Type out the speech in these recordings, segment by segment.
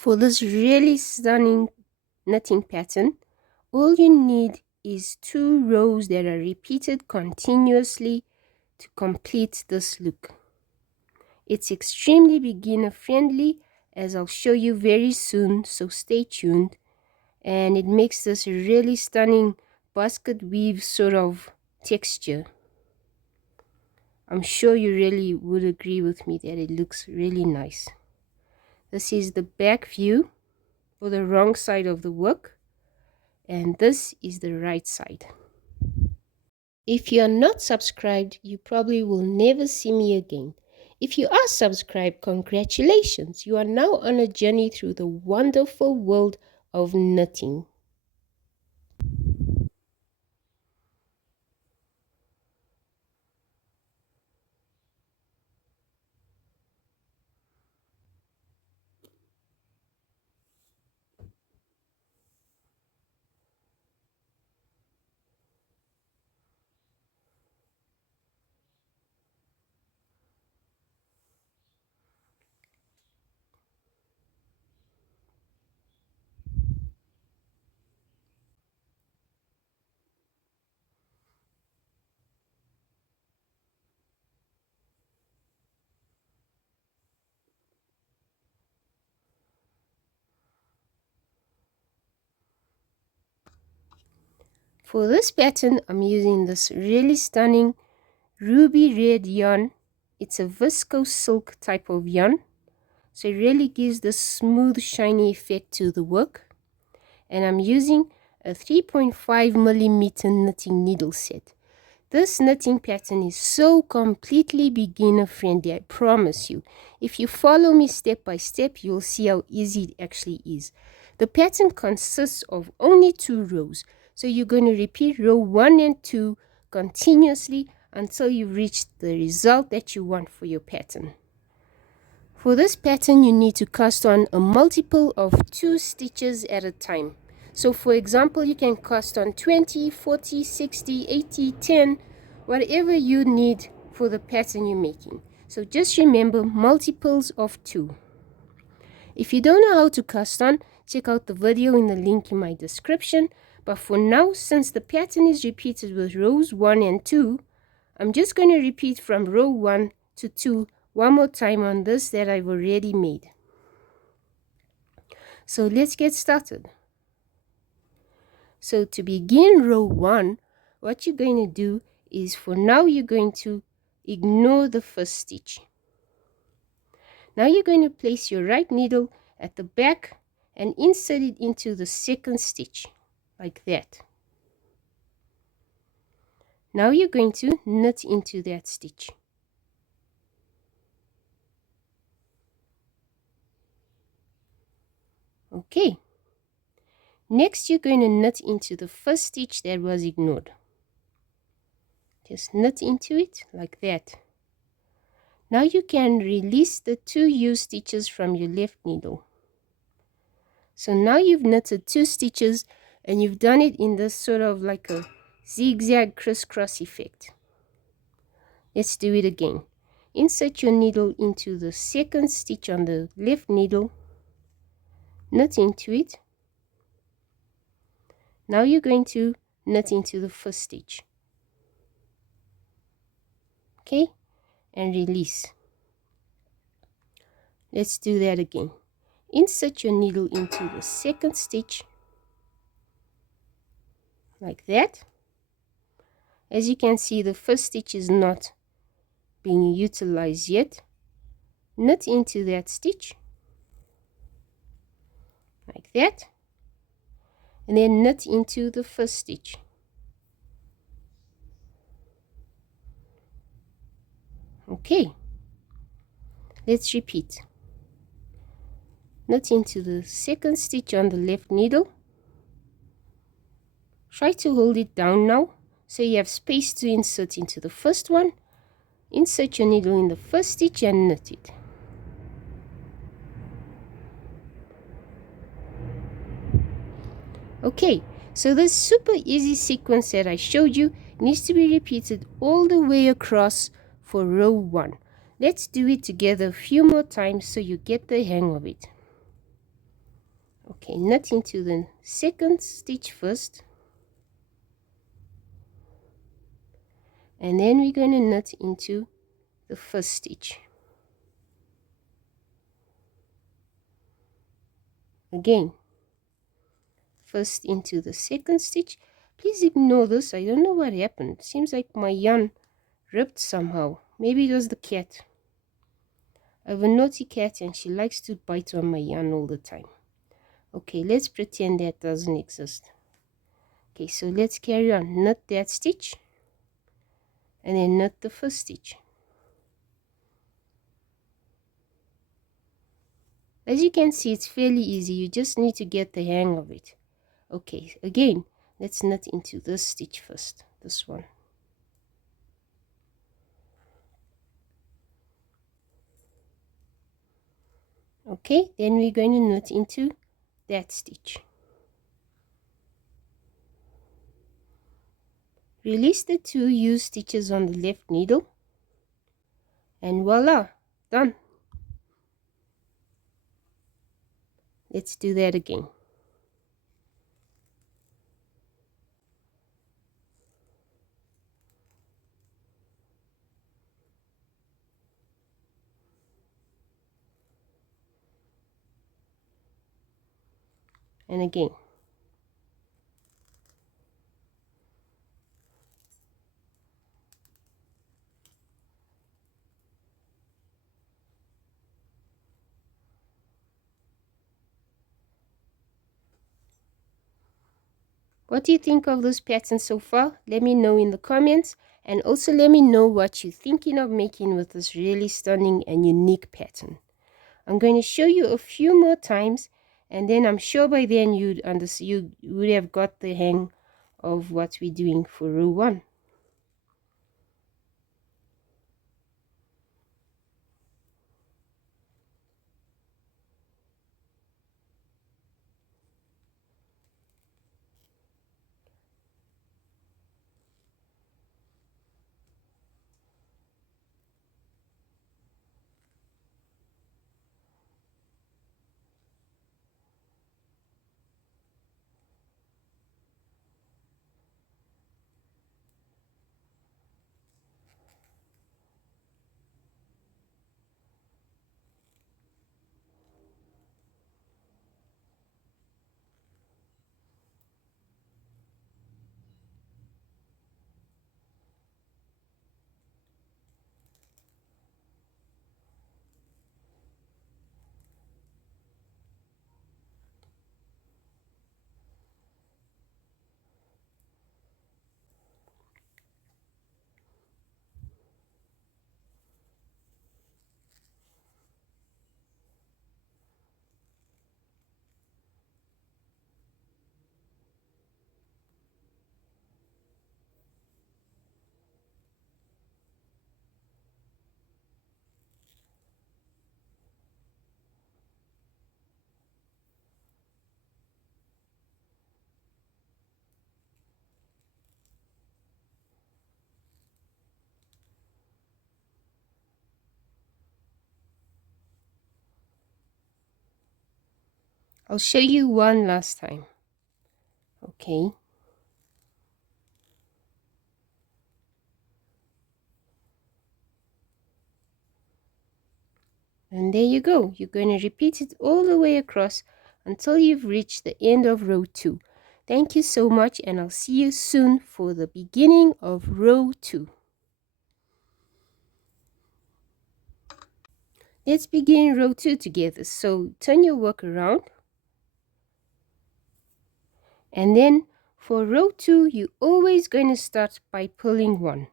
For this really stunning knitting pattern, all you need is 2 rows that are repeated continuously to complete this look. It's extremely beginner friendly, as I'll show you very soon, so stay tuned. And it makes this a really stunning basket weave sort of texture. I'm sure you really would agree with me that it looks really nice. This is the back view for the wrong side of the work, and this is the right side. If you are not subscribed, you probably will never see me again. If you are subscribed, congratulations! You are now on a journey through the wonderful world of knitting. For this pattern, I'm using this really stunning ruby red yarn. It's a viscose silk type of yarn, so it really gives the smooth shiny effect to the work. And I'm using a 3.5 millimeter knitting needle set. This knitting pattern is so completely beginner friendly, I promise you. If you follow me step by step, you'll see how easy it actually is. The pattern consists of only 2 rows, so you're going to repeat row 1 and 2 continuously until you reach the result that you want for your pattern. For this pattern, you need to cast on a multiple of 2 stitches at a time. So for example, you can cast on 20, 40, 60, 80, 10, whatever you need for the pattern you're making. So just remember multiples of 2. If you don't know how to cast on, check out the video in the link in my description. But for now, since the pattern is repeated with rows 1 and 2, I'm just going to repeat from row 1 to 2 one more time on this that I've already made. So let's get started. So to begin row 1, what you're going to do is, for now, you're going to ignore the first stitch. Now you're going to place your right needle at the back and insert it into the second stitch, like that. Now you're going to knit into that stitch. Okay. Next, you're going to knit into the first stitch that was ignored. Just knit into it like that. Now you can release the 2 U-stitches from your left needle. So now you've knitted 2 stitches and you've done it in this sort of like a zigzag crisscross effect. Let's do it again. Insert your needle into the second stitch on the left needle. Knit into it. Now you're going to knit into the first stitch. Okay, and release. Let's do that again. Insert your needle into the second stitch, like that. As you can see, the first stitch is not being utilized yet. Knit into that stitch, like that, and then knit into the first stitch. Okay, let's repeat. Knit into the second stitch on the left needle. Try to hold it down now so you have space to insert into the first one. Insert your needle in the first stitch and knit it. Okay, so this super easy sequence that I showed you needs to be repeated all the way across for row 1. Let's do it together a few more times so you get the hang of it. Okay, knot into the second stitch first, and then we're going to knot into the first stitch. Again, first into the second stitch. Please ignore this, I don't know what happened. It seems like my yarn ripped somehow. Maybe it was the cat. I have a naughty cat and she likes to bite on my yarn all the time. Okay, let's pretend that doesn't exist. Okay, so let's carry on. Knot that stitch and then knot the first stitch. As you can see, it's fairly easy. You just need to get the hang of it. Okay, again, let's knot into this stitch first, this one. Okay, then we're going to knot into that stitch. Release the 2 used stitches on the left needle, and voila, done. Let's do that again. And again. What do you think of this pattern so far? Let me know in the comments, and also let me know what you're thinking of making with this really stunning and unique pattern. I'm going to show you a few more times, and then I'm sure by then you would have got the hang of what we're doing for row 1. I'll show you one last time. Okay. And there you go. You're going to repeat it all the way across until you've reached the end of row 2. Thank you so much, and I'll see you soon for the beginning of row 2. Let's begin row 2 together. So turn your work around. And then for row 2, you're always going to start by pulling 1.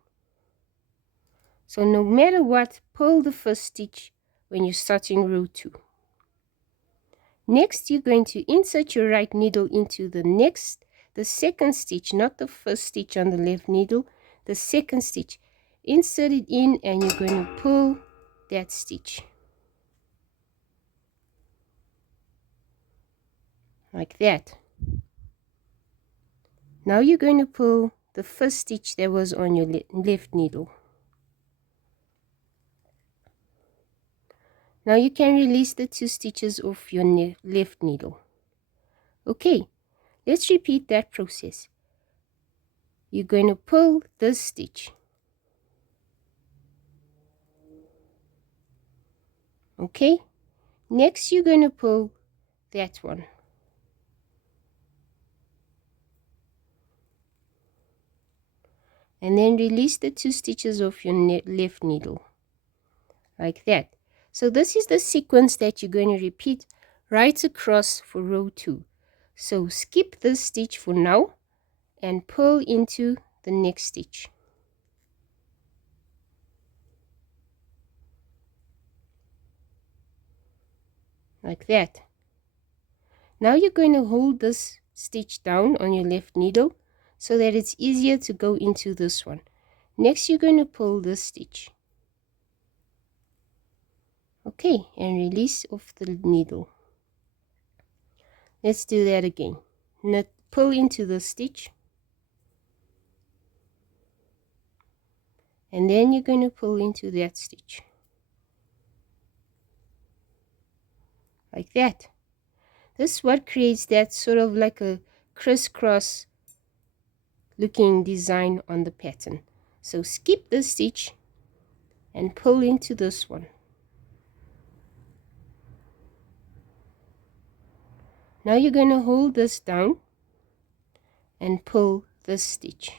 So no matter what, pull the first stitch when you're starting row 2. Next, you're going to insert your right needle into the second stitch, not the first stitch on the left needle, the second stitch. Insert it in and you're going to pull that stitch. Like that. Now you're going to pull the first stitch that was on your left needle. Now you can release the 2 stitches off your left needle. Okay, let's repeat that process. You're going to pull this stitch. Okay, next you're going to pull that one. And then release the 2 stitches of your left needle, like that. So this is the sequence that you're going to repeat right across for row 2. So skip this stitch for now and pull into the next stitch. Like that. Now you're going to hold this stitch down on your left needle so that it's easier to go into this one. Next you're going to pull this stitch. Okay, and release off the needle. Let's do that again. Now pull into the stitch. And then you're going to pull into that stitch. Like that. This is what creates that sort of like a crisscross looking design on the pattern. So skip the stitch and pull into this one. Now you're going to hold this down and pull this stitch.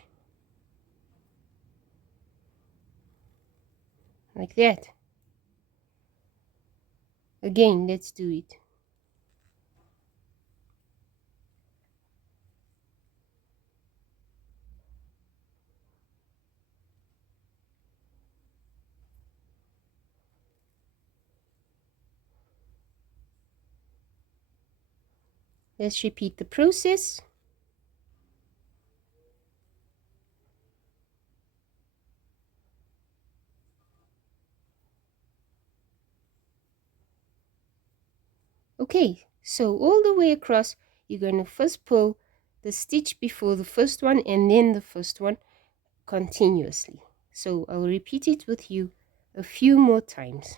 Like that. Again, let's do it. Let's repeat the process. Okay, so all the way across, you're going to first pull the stitch before the first one and then the first one continuously. So I'll repeat it with you a few more times.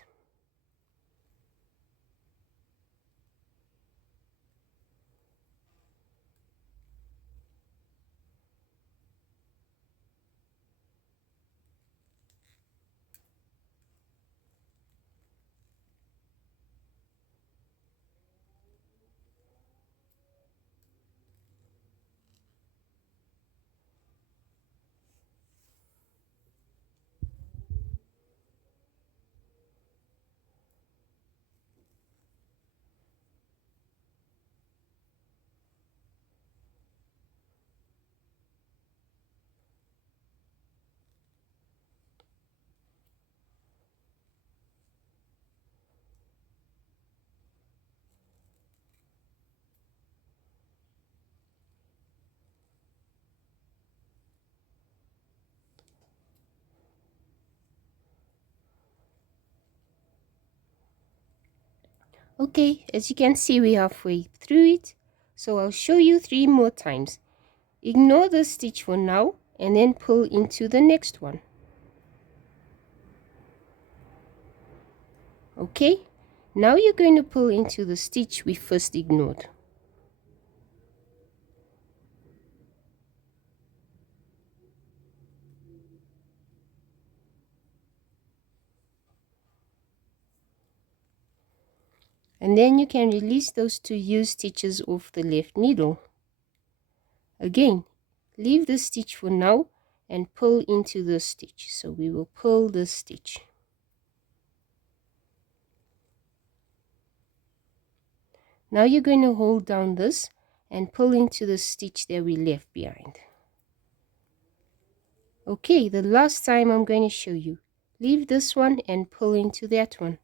Okay, as you can see, we're halfway through it. So I'll show you 3 more times. Ignore the stitch for now and then pull into the next one. Okay, now you're going to pull into the stitch we first ignored. And then you can release those 2 used stitches off the left needle. Again, leave the stitch for now and pull into the stitch. So we will pull the stitch. Now you're going to hold down this and pull into the stitch that we left behind. Okay, the last time I'm going to show you. Leave this one and pull into that one.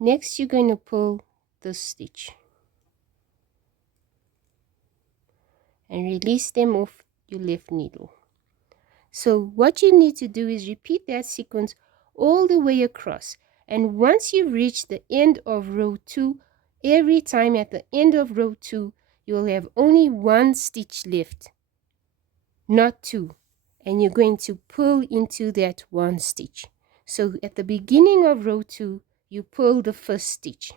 Next, you're going to pull this stitch and release them off your left needle. So what you need to do is repeat that sequence all the way across. And once you reach the end of row 2, every time at the end of row 2, you'll have only 1 stitch left, not 2. And you're going to pull into that 1 stitch. So at the beginning of row 2, you pull the first stitch.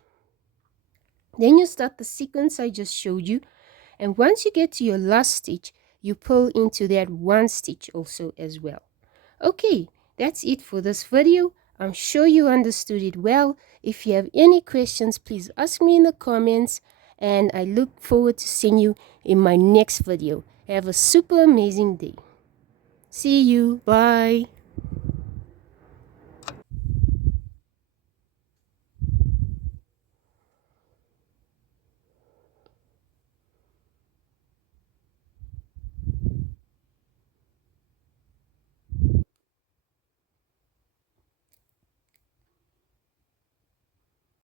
Then you start the sequence I just showed you, and once you get to your last stitch, you pull into that one stitch also as well. Okay, that's it for this video. I'm sure you understood it well. If you have any questions, please ask me in the comments, and I look forward to seeing you in my next video. Have a super amazing day. See you. Bye.